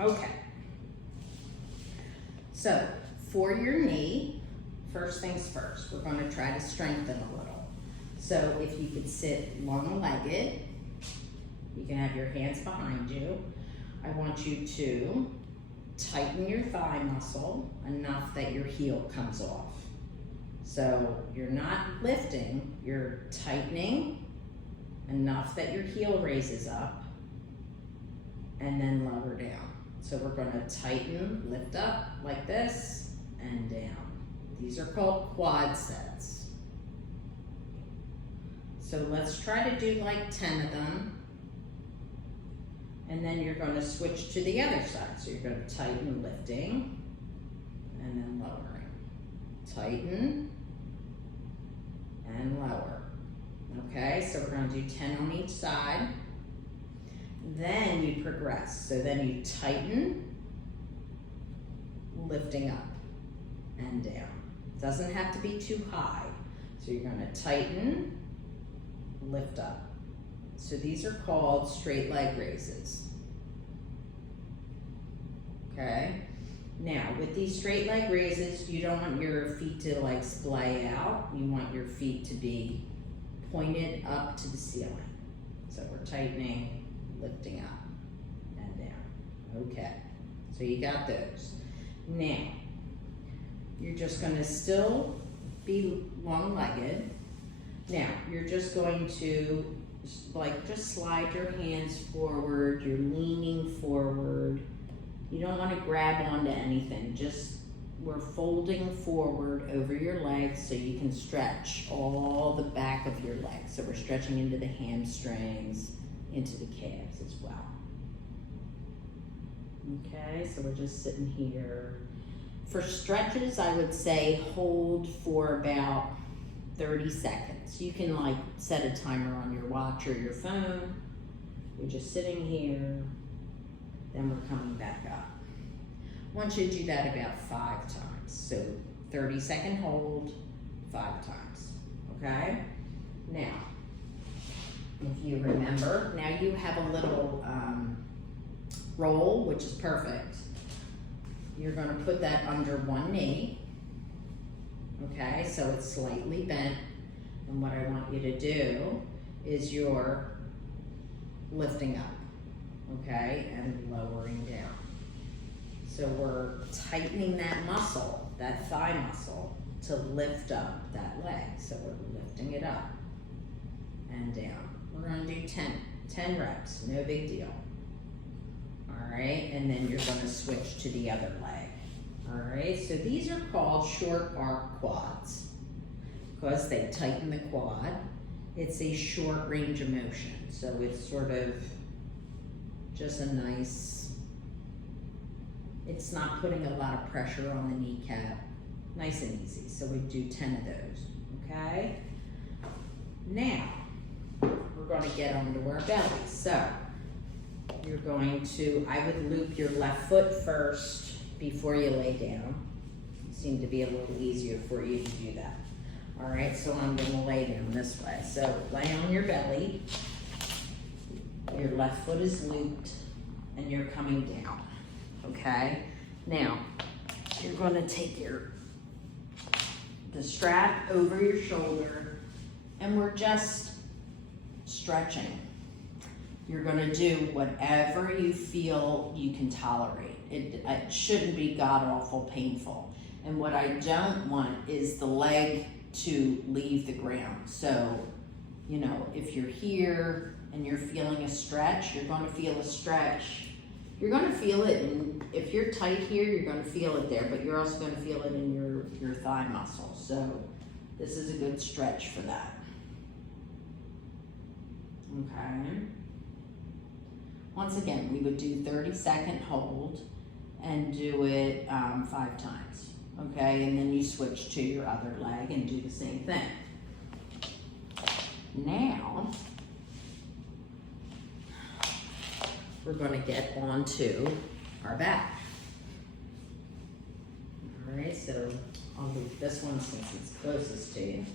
Okay. So for your knee, first things first, we're gonna try to strengthen a little. So if you could sit long-legged, you can have your hands behind you. I want you to tighten your thigh muscle enough that your heel comes off. So you're not lifting, you're tightening enough that your heel raises up and then lower down. So we're gonna tighten, lift up like this and down. These are called quad sets. So let's try to do like 10 of them. And then you're gonna switch to the other side. So you're gonna tighten, lifting, and then lowering. Tighten, and lower. Okay, so we're gonna do 10 on each side. Then you progress. So then you tighten, lifting up and down. Doesn't have to be too high. So you're gonna tighten, lift up. So these are called straight leg raises. Okay? Now, with these straight leg raises, you don't want your feet to like splay out. You want your feet to be pointed up to the ceiling. So we're tightening, lifting up and down. Okay, so you got those. Now, you're just gonna still be long-legged. Now, you're just going to just slide your hands forward. You're leaning forward. You don't want to grab onto anything. Just, we're folding forward over your legs so you can stretch all the back of your legs. So we're stretching into the hamstrings, into the calves as well. Okay, so we're just sitting here. For stretches, I would say hold for about 30 seconds. You can like set a timer on your watch or your phone. You're just sitting here, then we're coming back up. I want you to do that about 5 times. So 30-second hold, 5 times, okay? Now, if you remember, now you have a little roll, which is perfect. You're gonna put that under one knee, okay? So it's slightly bent. And what I want you to do is you're lifting up, okay? And lowering down. So we're tightening that muscle, that thigh muscle, to lift up that leg. So we're lifting it up and down. We're gonna do 10 reps, no big deal. All right, and then you're gonna switch to the other leg. All right, so these are called short arc quads because they tighten the quad. It's a short range of motion. So it's sort of just a nice, it's not putting a lot of pressure on the kneecap. Nice and easy. So we do 10 of those, okay? Now, we're going to get onto our belly. So you're going to, I would loop your left foot first before you lay down. It seemed to be a little easier for you to do that. All right, so I'm gonna lay down this way. So lay on your belly, your left foot is looped, and you're coming down, okay? Now, you're gonna take the strap over your shoulder, and we're just stretching. You're gonna do whatever you feel you can tolerate. It shouldn't be god-awful painful. And what I don't want is the leg to leave the ground. So, you know, if you're here and you're feeling a stretch, you're gonna feel a stretch. You're gonna feel it, and if you're tight here, you're gonna feel it there, but you're also gonna feel it in your thigh muscle. So this is a good stretch for that. Okay. Once again, we would do 30-second hold and do it 5 times, okay? And then you switch to your other leg and do the same thing. Now, we're gonna get onto our back. All right, so I'll move this one since it's closest to you.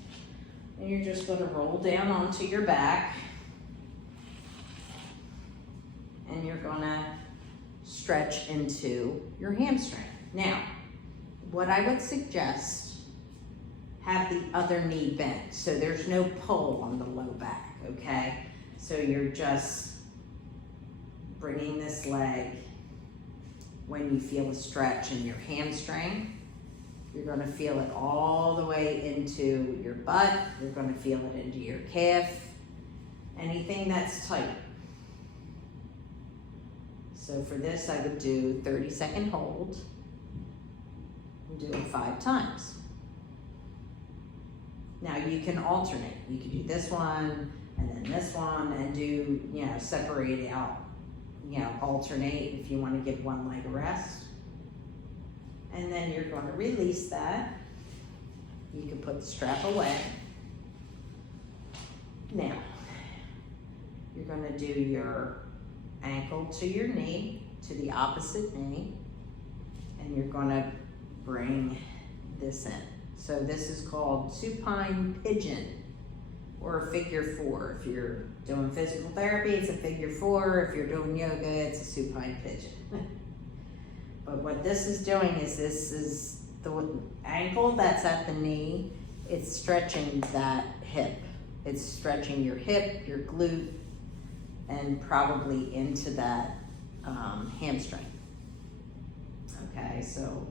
And you're just gonna roll down onto your back. And you're gonna stretch into your hamstring. Now, what I would suggest, have the other knee bent so there's no pull on the low back, okay? So you're just bringing this leg when you feel a stretch in your hamstring. You're gonna feel it all the way into your butt. You're gonna feel it into your calf. Anything that's tight. So for this, I would do 30-second hold and do it 5 times. Now you can alternate. You can do this one and then this one and do, you know, separate it out, you know, alternate if you want to give one leg a rest. And then you're going to release that. You can put the strap away. Now, you're going to do your ankle to your knee, to the opposite knee, and you're going to bring this in. So this is called supine pigeon or a figure 4. If you're doing physical therapy, it's a figure 4. If you're doing yoga, it's a supine pigeon. But what this is doing is this is the ankle that's at the knee. It's stretching that hip. It's stretching your hip, your glute, and probably into that hamstring. Okay, so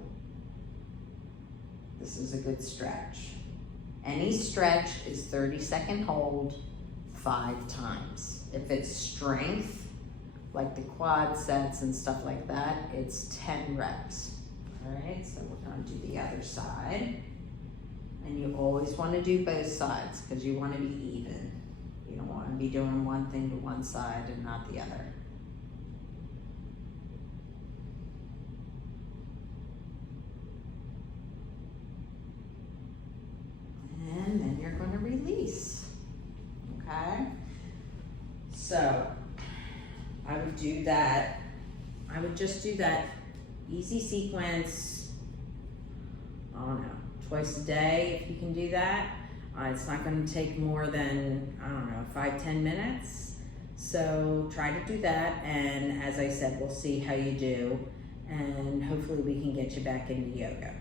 this is a good stretch. Any stretch is 30-second hold 5 times. If it's strength, like the quad sets and stuff like that, it's 10 reps. All right, so we're gonna do the other side. And you always wanna do both sides because you wanna be even. You don't wanna be doing one thing to one side and not the other. And then you're gonna release, okay? So, I would do that. I would just do that easy sequence, I don't know, twice a day if you can do that. It's not gonna take more than, I don't know, 5-10 minutes. So try to do that, and as I said, we'll see how you do, and hopefully we can get you back into yoga.